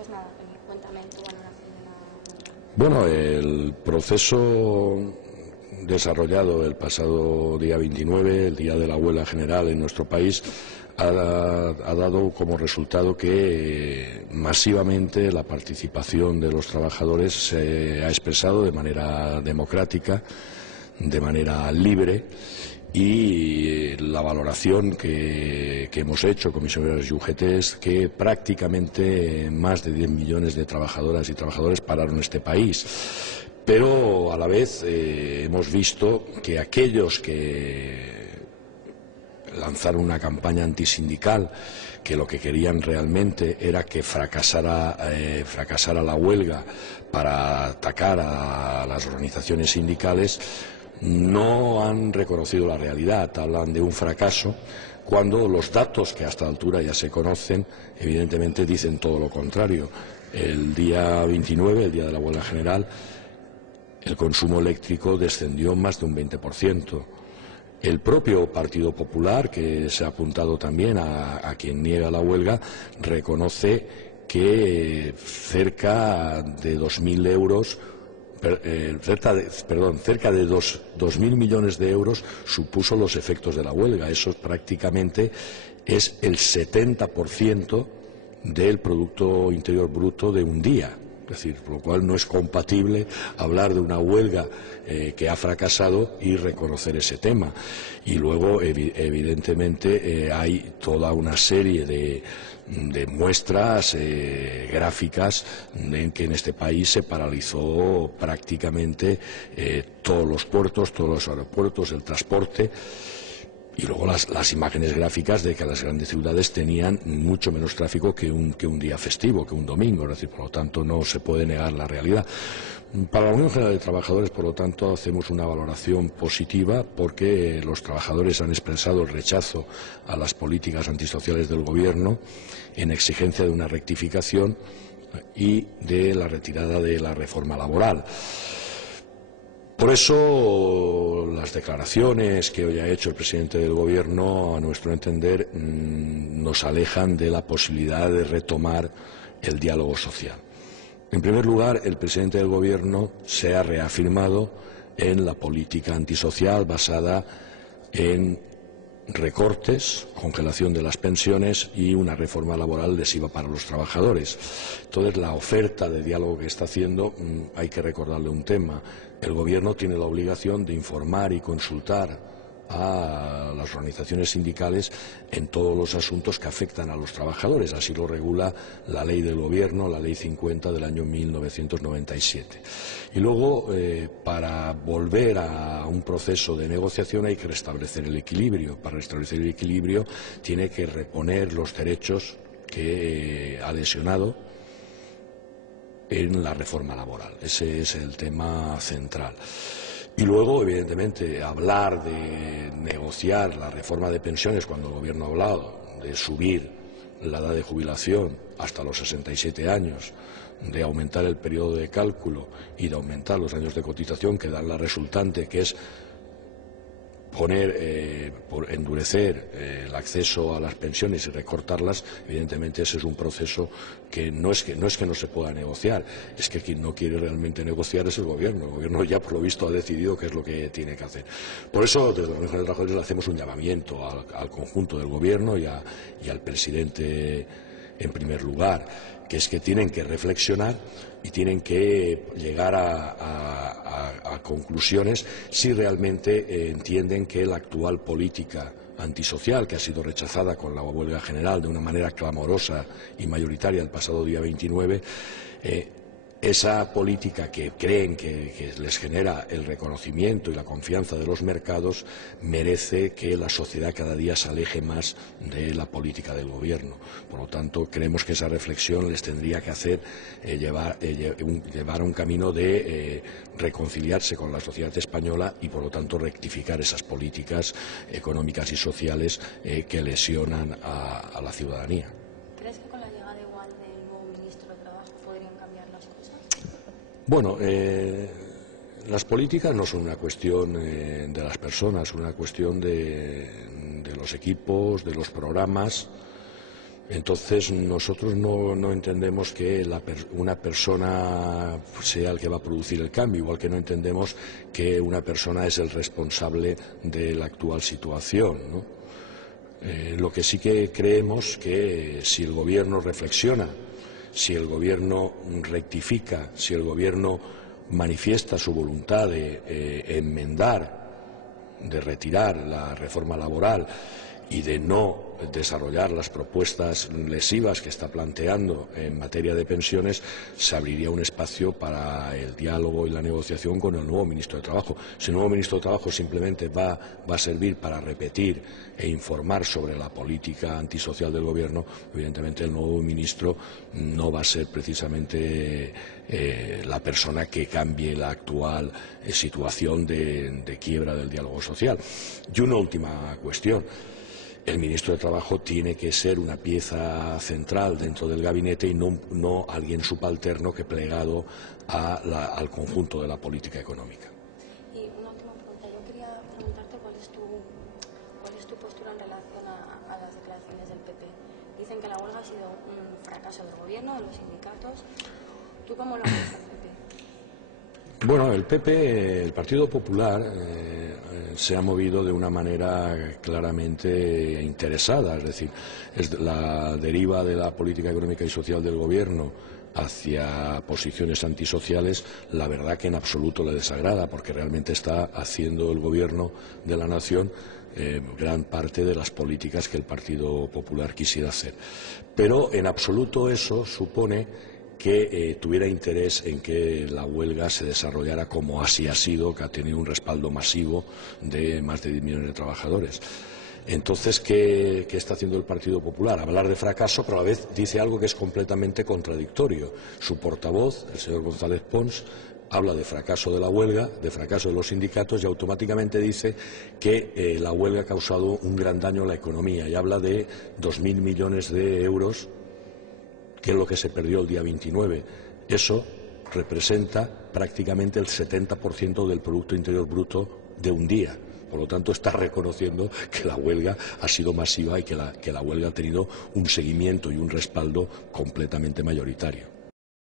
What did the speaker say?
pues nada, cuéntame tu valoración de la huelga. Bueno, el proceso desarrollado el pasado día 29, el día de la huelga general en nuestro país, ha dado como resultado que masivamente la participación de los trabajadores se ha expresado de manera democrática, de manera libre, y la valoración que hemos hecho, comisioneros y UGT, es que prácticamente más de 10 millones de trabajadoras y trabajadores pararon este país. Pero a la vez hemos visto que aquellos que lanzaron una campaña antisindical, que lo que querían realmente era que fracasara la huelga para atacar a las organizaciones sindicales, no han reconocido la realidad. Hablan de un fracaso cuando los datos que hasta la altura ya se conocen evidentemente dicen todo lo contrario. El día 29, el día de la huelga general, el consumo eléctrico descendió más de un 20%. El propio Partido Popular, que se ha apuntado también a quien niega la huelga, reconoce que cerca de 2.000 euros, cerca de 2.000 millones de euros supuso los efectos de la huelga. Eso prácticamente es el 70% del Producto Interior Bruto de un día. Es decir, por lo cual no es compatible hablar de una huelga que ha fracasado y reconocer ese tema. Y luego, evidentemente, hay toda una serie de muestras gráficas en que en este país se paralizó prácticamente todos los puertos, todos los aeropuertos, el transporte. Y luego las imágenes gráficas de que las grandes ciudades tenían mucho menos tráfico que un día festivo, que un domingo. Es decir, por lo tanto, no se puede negar la realidad. Para la Unión General de Trabajadores, por lo tanto, hacemos una valoración positiva porque los trabajadores han expresado el rechazo a las políticas antisociales del Gobierno en exigencia de una rectificación y de la retirada de la reforma laboral. Por eso, las declaraciones que hoy ha hecho el presidente del Gobierno, a nuestro entender, nos alejan de la posibilidad de retomar el diálogo social. En primer lugar, el presidente del Gobierno se ha reafirmado en la política antisocial basada en recortes, congelación de las pensiones y una reforma laboral lesiva para los trabajadores. Entonces, la oferta de diálogo que está haciendo, hay que recordarle un tema. El Gobierno tiene la obligación de informar y consultar a las organizaciones sindicales en todos los asuntos que afectan a los trabajadores. Así lo regula la Ley del Gobierno, la Ley 50 del año 1997. Y luego, para volver a un proceso de negociación hay que restablecer el equilibrio. Para restablecer el equilibrio tiene que reponer los derechos que ha lesionado en la reforma laboral. Ese es el tema central. Y luego, evidentemente, hablar de negociar la reforma de pensiones cuando el Gobierno ha hablado de subir la edad de jubilación hasta los 67 años, de aumentar el periodo de cálculo y de aumentar los años de cotización que dan la resultante, que es endurecer el acceso a las pensiones y recortarlas. Evidentemente ese es un proceso que no es que no se pueda negociar, es que quien no quiere realmente negociar es el Gobierno. El Gobierno ya por lo visto ha decidido qué es lo que tiene que hacer. Por eso desde la Unión General de Trabajadores le hacemos un llamamiento al conjunto del Gobierno y al presidente en primer lugar, que es que tienen que reflexionar y tienen que llegar a conclusiones si realmente entienden que la actual política antisocial, que ha sido rechazada con la huelga general de una manera clamorosa y mayoritaria el pasado día 29, esa política que creen que les genera el reconocimiento y la confianza de los mercados, merece que la sociedad cada día se aleje más de la política del Gobierno. Por lo tanto, creemos que esa reflexión les tendría que hacer llevar a un camino de reconciliarse con la sociedad española y, por lo tanto, rectificar esas políticas económicas y sociales que lesionan a la ciudadanía. ¿Crees que con la llegada igual del nuevo ministro de Trabajo podrían cambiar las cosas? Bueno, las políticas no son una cuestión de las personas, son una cuestión de los equipos, de los programas. Entonces, nosotros no entendemos que una persona sea el que va a producir el cambio, igual que no entendemos que una persona es el responsable de la actual situación, ¿no? Lo que sí que creemos que si el Gobierno reflexiona, si el Gobierno rectifica, si el Gobierno manifiesta su voluntad de enmendar, de retirar la reforma laboral y de no desarrollar las propuestas lesivas que está planteando en materia de pensiones, se abriría un espacio para el diálogo y la negociación con el nuevo ministro de Trabajo. Si el nuevo ministro de Trabajo simplemente va a servir para repetir e informar sobre la política antisocial del Gobierno, evidentemente el nuevo ministro no va a ser precisamente la persona que cambie la actual situación de quiebra del diálogo social. Y una última cuestión. El ministro de Trabajo tiene que ser una pieza central dentro del gabinete y no alguien subalterno que plegado al conjunto de la política económica. Y una última pregunta. Yo quería preguntarte cuál es tu postura en relación a las declaraciones del PP. Dicen que la huelga ha sido un fracaso del Gobierno, de los sindicatos. ¿Tú cómo lo ves al PP? Bueno, el PP, el Partido Popular, se ha movido de una manera claramente interesada, es decir, la deriva de la política económica y social del Gobierno hacia posiciones antisociales, la verdad que en absoluto le desagrada, porque realmente está haciendo el Gobierno de la nación gran parte de las políticas que el Partido Popular quisiera hacer. Pero en absoluto eso supone que tuviera interés en que la huelga se desarrollara como así ha sido, que ha tenido un respaldo masivo de más de 10 millones de trabajadores. Entonces, ¿qué está haciendo el Partido Popular? Hablar de fracaso, pero a la vez dice algo que es completamente contradictorio. Su portavoz, el señor González Pons, habla de fracaso de la huelga, de fracaso de los sindicatos y automáticamente dice que la huelga ha causado un gran daño a la economía y habla de 2.000 millones de euros, que es lo que se perdió el día 29. Eso representa prácticamente el 70% del Producto Interior Bruto de un día. Por lo tanto, está reconociendo que la huelga ha sido masiva y que la huelga ha tenido un seguimiento y un respaldo completamente mayoritario.